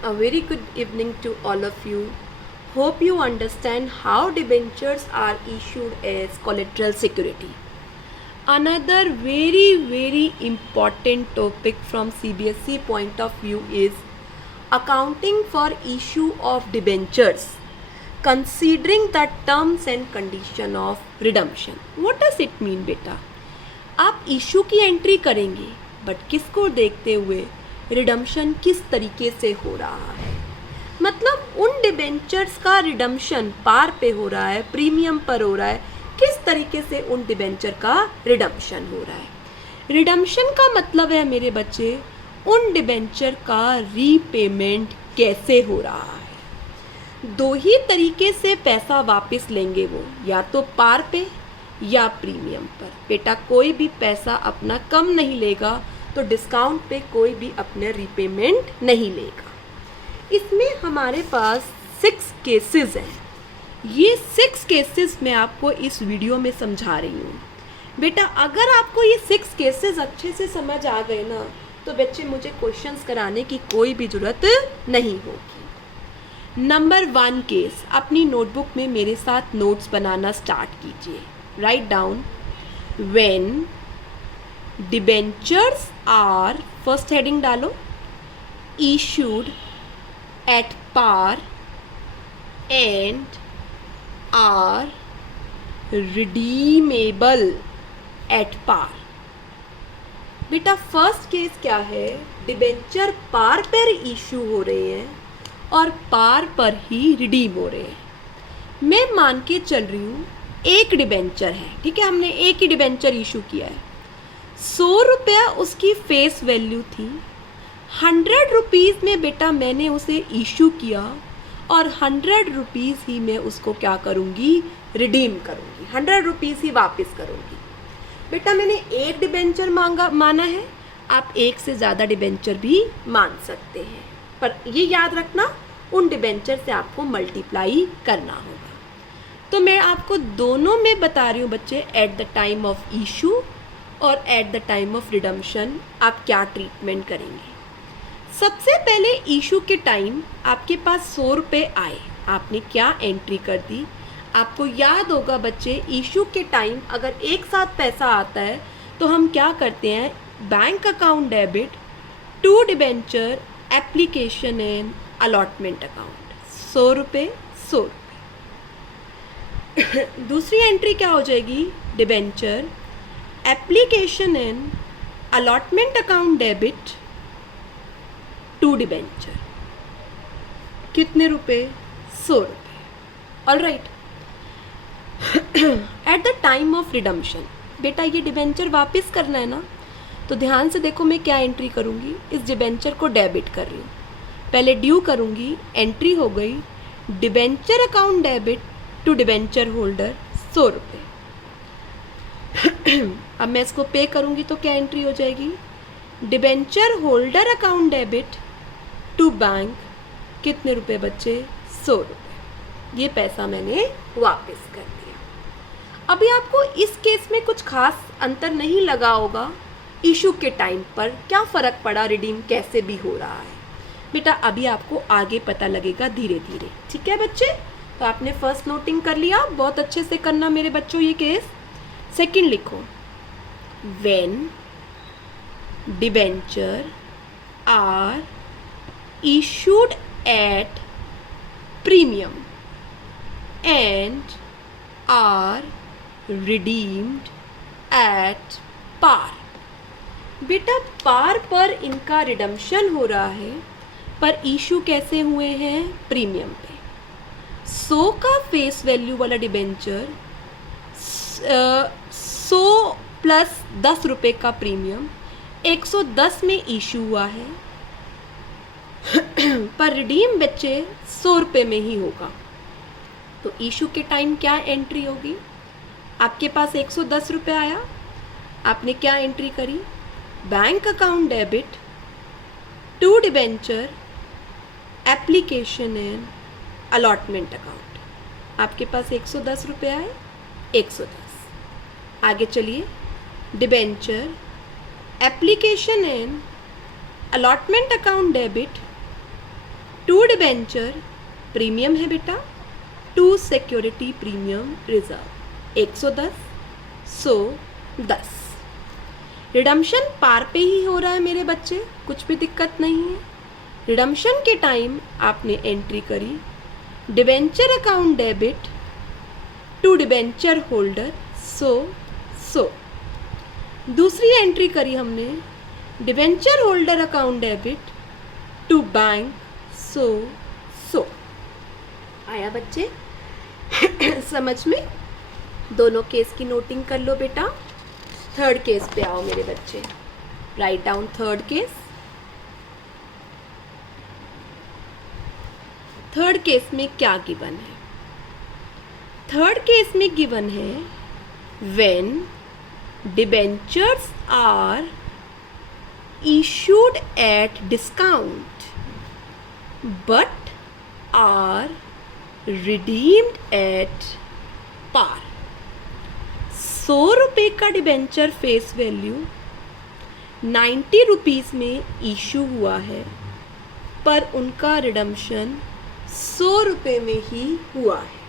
A very good evening to all of you. Hope you understand how debentures are issued as collateral security. Another very important topic from CBSE point of view is accounting for issue of debentures, considering the terms and condition of redemption. What does it mean बेटा? आप issue की entry करेंगे but किसको देखते हुए, redemption किस तरीके से हो रहा है, मतलब उन डिबेंचर्स का रिडम्शन पार पे हो रहा है, प्रीमियम पर हो रहा है, किस तरीके से उन डिबेंचर का रिडम्शन हो रहा है। रिडम्शन का मतलब है मेरे बच्चे उन डिबेंचर का रीपेमेंट कैसे हो रहा है। दो ही तरीके से पैसा वापस लेंगे वो, या तो पार पे या प्रीमियम पर। बेटा कोई भी पैसा अपना कम नहीं लेगा तो डिस्काउंट पे कोई भी अपने रीपेमेंट नहीं लेगा। इसमें हमारे पास 6 केसेस हैं। ये 6 केसेस मैं आपको इस वीडियो में समझा रही हूँ। बेटा अगर आपको ये 6 केसेस अच्छे से समझ आ गए ना तो बच्चे मुझे क्वेश्चंस कराने की कोई भी ज़रूरत नहीं होगी। नंबर 1 केस, अपनी नोटबुक में मेरे साथ नोट्स बनाना स्टार्ट कीजिए। Right down, when debentures are, first heading डालो, issued at par and are redeemable at par. बेटा फर्स्ट केस क्या है, डिबेंचर पार पर इशू हो रहे हैं और पार पर ही रिडीम हो रहे हैं। मैं मान के चल रही हूँ एक डिबेंचर है, ठीक है, हमने एक ही डिबेंचर इशू किया है। 100 रुपया उसकी फेस वैल्यू थी, 100 रुपीज़ में बेटा मैंने उसे इशू किया और 100 रुपीज़ ही मैं उसको क्या करूँगी, रिडीम करूँगी, 100 रुपीज़ ही वापस करूँगी। बेटा मैंने एक डिबेंचर माना है, आप एक से ज़्यादा डिबेंचर भी मान सकते हैं, पर ये याद रखना उन डिबेंचर से आपको मल्टीप्लाई करना होगा। तो मैं आपको दोनों में बता रही हूँ बच्चे, at the time of issue और at the time of redemption आप क्या ट्रीटमेंट करेंगे। सबसे पहले इशू के टाइम आपके पास 100 रुपये आए, आपने क्या एंट्री कर दी। आपको याद होगा बच्चे, इशू के टाइम अगर एक साथ पैसा आता है तो हम क्या करते हैं, bank account debit to debenture application and allotment account, 100 रुपये 100 रुपये। दूसरी एंट्री क्या हो जाएगी, debenture application and allotment account debit to debenture, कितने रुपए, 100 रुपये। All right, at the time of redemption बेटा ये डिबेंचर वापस करना है ना, तो ध्यान से देखो मैं क्या एंट्री करूँगी, इस डिबेंचर को डेबिट कर रही हूँ, पहले ड्यू करूँगी, एंट्री हो गई debenture account debit to debenture holder 100 रुपये। अब मैं इसको पे करूँगी तो क्या एंट्री हो जाएगी, debenture holder account debit to bank, कितने रुपए बच्चे, 100 रुपये। ये पैसा मैंने वापस कर दिया। अभी आपको इस केस में कुछ खास अंतर नहीं लगा होगा, इशू के टाइम पर क्या फ़र्क पड़ा, रिडीम कैसे भी हो रहा है। बेटा अभी आपको आगे पता लगेगा धीरे धीरे, ठीक है बच्चे। तो आपने फर्स्ट नोटिंग कर लिया, बहुत अच्छे से करना मेरे बच्चों ये केस। सेकंड लिखो, when debenture are issued at premium and are redeemed at par. बेटा पार पर इनका रिडम्शन हो रहा है, पर इशू कैसे हुए हैं, प्रीमियम पे। 100 का फेस वैल्यू वाला डिबेंचर 100 प्लस 10 रुपये का प्रीमियम 110 में इशू हुआ है, पर रिडीम बच्चे 100 रुपये में ही होगा। तो इशू के टाइम क्या एंट्री होगी, आपके पास 110 रुपये आया, आपने क्या एंट्री करी, bank account debit to debenture application and allotment account, आपके पास 110 रुपये आए, 110। आगे चलिए, debenture application and allotment account debit to debenture premium है बेटा, to security premium reserve 110, 110। Redemption par पे ही हो रहा है मेरे बच्चे, कुछ भी दिक्कत नहीं है। रिडम्पशन के टाइम आपने एंट्री करी debenture account debit to debenture holder 100। दूसरी एंट्री करी हमने debenture holder account debit to bank 100। आया बच्चे समझ में? दोनों केस की नोटिंग कर लो बेटा। थर्ड केस पे आओ मेरे बच्चे, right down third case. Third case में क्या गिवन है? थर्ड केस में गिवन है when debentures are issued at discount but are redeemed at par। 100 रुपये का डिबेंचर फेस वैल्यू 90 रुपीज़ में इशू हुआ है, पर उनका रिडम्पशन 100 रुपये में ही हुआ है।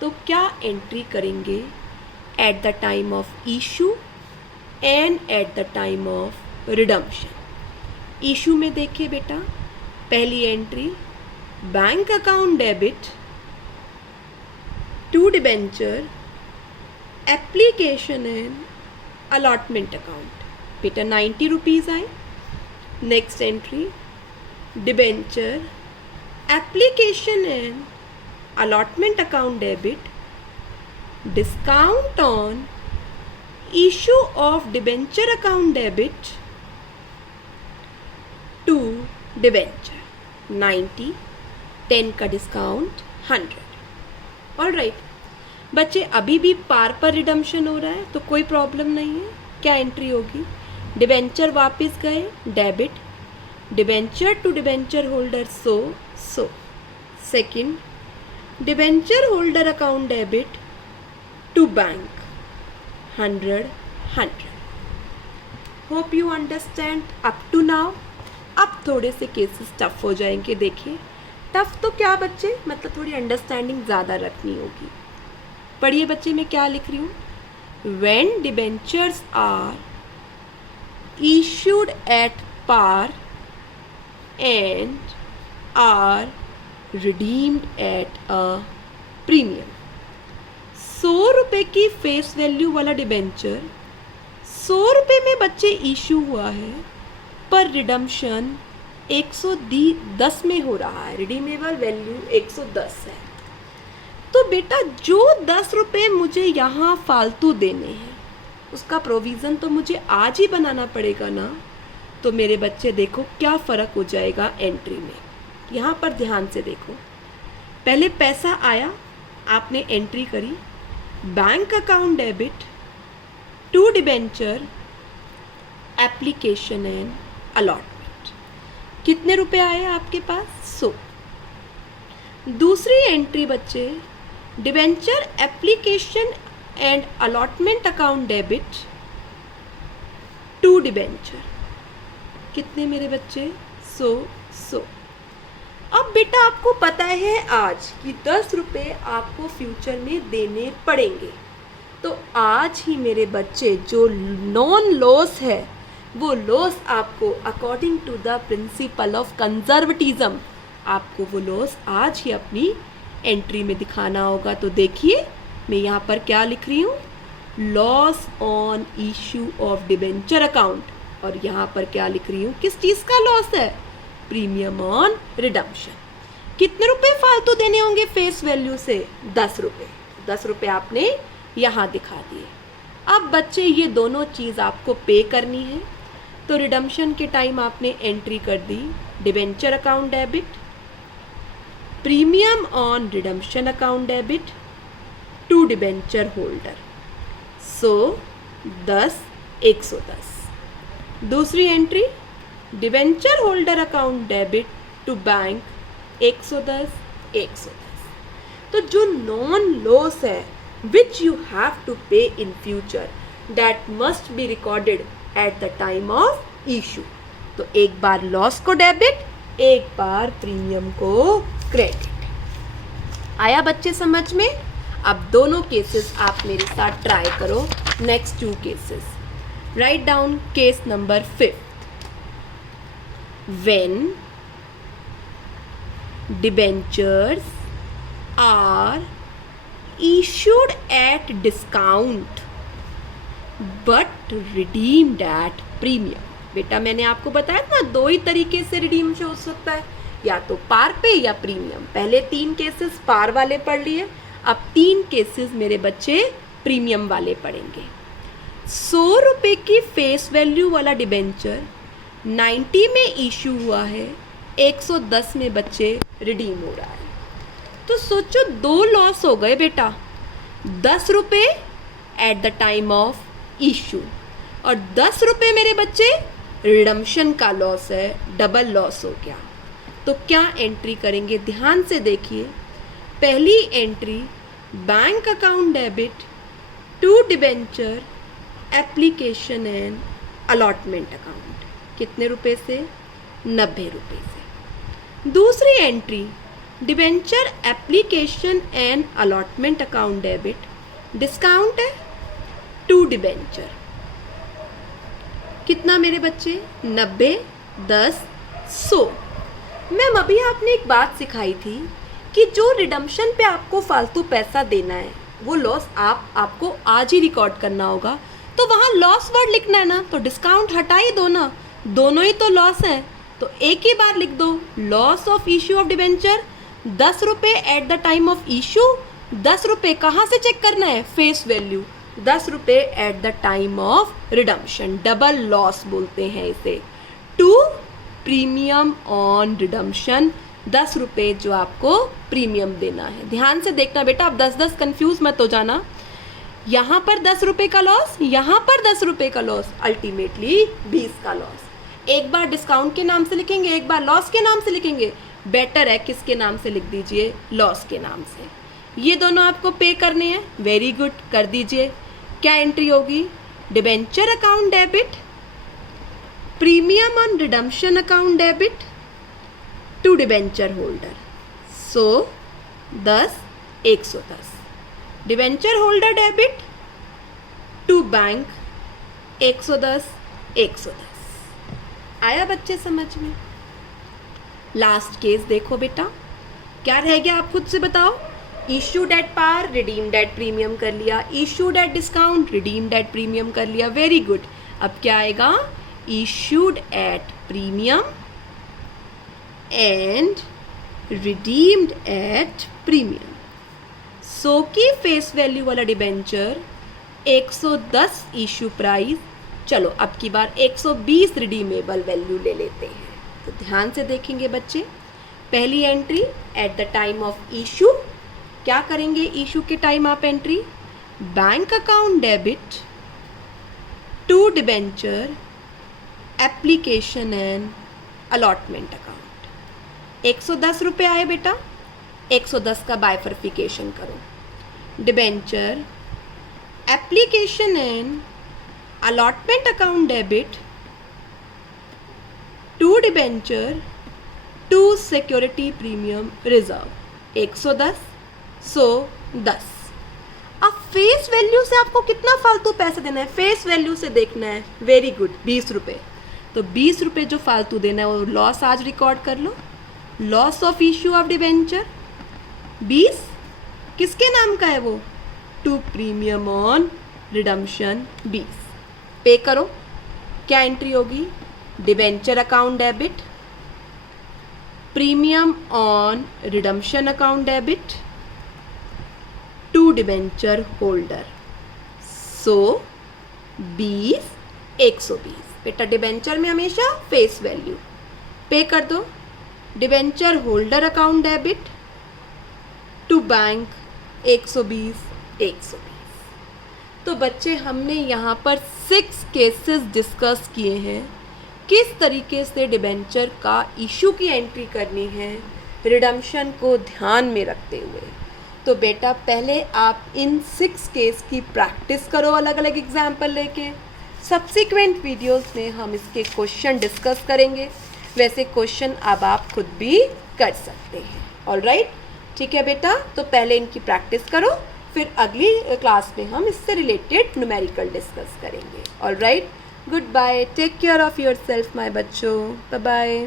तो क्या एंट्री करेंगे at the time of issue and at the time of redemption? Issue में देखिए बेटा, पहली entry bank account debit to debenture application and allotment account, बेटा 90 रुपीज़ आए। Next entry debenture application and allotment account debit discount on issue of debenture account debit to debenture 90, 10 का discount 100। All right बच्चे, अभी भी पार पर redemption हो रहा है तो कोई प्रॉब्लम नहीं है। क्या एंट्री होगी? डिबेंचर वापस गए debit, debenture to debenture holder 100। Second debenture holder account debit to bank 100। Hope you understand up to now. अब थोड़े से केसेस टफ हो जाएंगे। देखिए टफ तो क्या बच्चे, मतलब थोड़ी अंडरस्टैंडिंग ज़्यादा रखनी होगी। पढ़िए बच्चे मैं क्या लिख रही हूँ। When debentures are issued at par and are redeemed at a premium. 100 रुपये की फेस वैल्यू वाला डिबेंचर 100 रुपये में बच्चे इशू हुआ है, पर रिडम्पशन 110 में हो रहा है। रिडीमेबल वैल्यू 110 है। तो बेटा जो 10 रुपये मुझे यहाँ फालतू देने हैं उसका प्रोविज़न तो मुझे आज ही बनाना पड़ेगा ना। तो मेरे बच्चे देखो क्या फ़र्क हो जाएगा एंट्री में। यहाँ पर ध्यान से देखो, पहले पैसा आया, आपने एंट्री करी bank account debit to debenture application and allotment. कितने रुपए आए आपके पास? 100। दूसरी एंट्री बच्चे debenture application and allotment account debit to debenture. कितने मेरे बच्चे? 100। अब बेटा आपको पता है आज कि 10 रुपये आपको फ्यूचर में देने पड़ेंगे, तो आज ही मेरे बच्चे जो नॉन लॉस है वो लॉस आपको according to the principle of conservatism आपको वो लॉस आज ही अपनी एंट्री में दिखाना होगा। तो देखिए मैं यहाँ पर क्या लिख रही हूँ, loss on issue of debenture account, और यहाँ पर क्या लिख रही हूँ, किस चीज़ का लॉस है? Premium on redemption. कितने रुपए फालतू देने होंगे फेस वैल्यू से? 10 रुपये। 10 रुपये आपने यहाँ दिखा दिए। अब बच्चे ये दोनों चीज़ आपको पे करनी है, तो रिडम्पशन के टाइम आपने एंट्री कर दी debenture account debit, premium on redemption account debit to debenture holder 110, 110। दूसरी entry debenture holder account debit to bank 110, 110। तो जो नॉन लॉस है which you have to pay in future that must be recorded at the time of issue। तो एक बार loss को debit, एक बार premium को credit. आया बच्चे समझ में? अब दोनों केसेस आप मेरे साथ ट्राई करो। Next 2 cases, write down case number 5। When debentures are issued at discount but redeemed at premium। बेटा मैंने आपको बताया था ना 2 ही तरीके से रिडीम हो सकता है, या तो पार पे या प्रीमियम। पहले 3 केसेस पार वाले पढ़ लिए, अब 3 केसेस मेरे बच्चे प्रीमियम वाले पढ़ेंगे। 100 रुपये की फेस वैल्यू वाला डिबेंचर 90 में इशू हुआ है, 110 में बच्चे रिडीम हो रहा है। तो सोचो 2 लॉस हो गए बेटा, 10 रुपये eight the time of issue और 10 रुपये मेरे बच्चे रिडम्पशन का लॉस है, डबल लॉस हो गया। तो क्या एंट्री करेंगे? ध्यान से देखिए। पहली entry bank account debit to debenture application and allotment account, कितने रुपए से? 90 रुपये से। दूसरी entry debenture application and allotment account debit, discount है टू डिबेंचर, कितना मेरे बच्चे? 90, 10, 100। मैम अभी आपने एक बात सिखाई थी कि जो रिडम्पशन पे आपको फालतू पैसा देना है वो लॉस आपको आज ही रिकॉर्ड करना होगा, तो वहाँ लॉस वर्ड लिखना है ना, तो डिस्काउंट हटा ही दो ना, दोनों ही तो लॉस है, तो एक ही बार लिख दो। Loss of issue of debenture 10 रुपये eight the time of issue. 10 रुपये कहाँ से चेक करना है? Face value. 10 रुपये eight the time of redemption, double loss बोलते हैं इसे। टू प्रीमियम ऑन रिडम्पशन, 10 रुपये जो आपको प्रीमियम देना है। ध्यान से देखना बेटा, आप 10-10 कंफ्यूज मत हो जाना। यहाँ पर 10 रुपये का लॉस, यहाँ पर 10 रुपये का लॉस, अल्टीमेटली 20 का लॉस। एक बार डिस्काउंट के नाम से लिखेंगे, एक बार लॉस के नाम से लिखेंगे। बेटर है किसके नाम से लिख दीजिए? लॉस के नाम से। ये दोनों आपको पे करने हैं, वेरी गुड, कर दीजिए। क्या एंट्री होगी? Debenture account debit premium on redemption account debit to debenture holder. 100, 10, 110। Debenture holder debit to bank 110, 110। आया बच्चे समझ में? लास्ट केस देखो बेटा, क्या रह गया आप खुद से बताओ। Issued at par, redeemed at premium कर लिया। Issued at discount, redeemed at premium कर लिया, वेरी गुड। अब क्या आएगा? Issued at premium and redeemed at premium. 100 की फेस वैल्यू वाला डिबेंचर 110 इशू प्राइस, चलो अब की बार 120 रिडीमेबल वैल्यू ले लेते हैं। तो ध्यान से देखेंगे बच्चे, पहली entry at the time of issue, क्या करेंगे इशू के टाइम आप entry? Bank account debit to debenture application and allotment account. 110 रुपये आए बेटा, 110 का बाइफर्फिकेशन करो। Debenture application and allotment account debit to debenture to security premium reserve. 110, 110। अब फेस वैल्यू से आपको कितना फालतू पैसे देना है? फेस वैल्यू से देखना है, वेरी गुड, 20 रुपये। तो 20 रुपये जो फालतू देना है वो लॉस आज रिकॉर्ड कर लो। Loss of issue of debenture 20, किसके नाम का है वो? To premium on redemption 20। Pay करो, क्या एंट्री होगी? Debenture account debit premium on redemption account debit to debenture holder. 100, 20, 120। बेटा डिबेंचर में हमेशा फेस वैल्यू पे कर दो। Debenture holder account debit to bank 120, 120। तो बच्चे हमने यहाँ पर 6 केसेस डिस्कस किए हैं, किस तरीके से डिबेंचर का इशू की एंट्री करनी है रिडम्पशन को ध्यान में रखते हुए। तो बेटा पहले आप इन 6 केस की प्रैक्टिस करो अलग अलग एग्जाम्पल लेके। सब्सिक्वेंट वीडियोस में हम इसके क्वेश्चन डिस्कस करेंगे। वैसे क्वेश्चन अब आप खुद भी कर सकते हैं। ऑलराइट, ठीक है बेटा, तो पहले इनकी प्रैक्टिस करो, फिर अगली क्लास में हम इससे रिलेटेड न्यूमेरिकल डिस्कस करेंगे। All right, goodbye, take care of yourself my बच्चों, बाय बाय।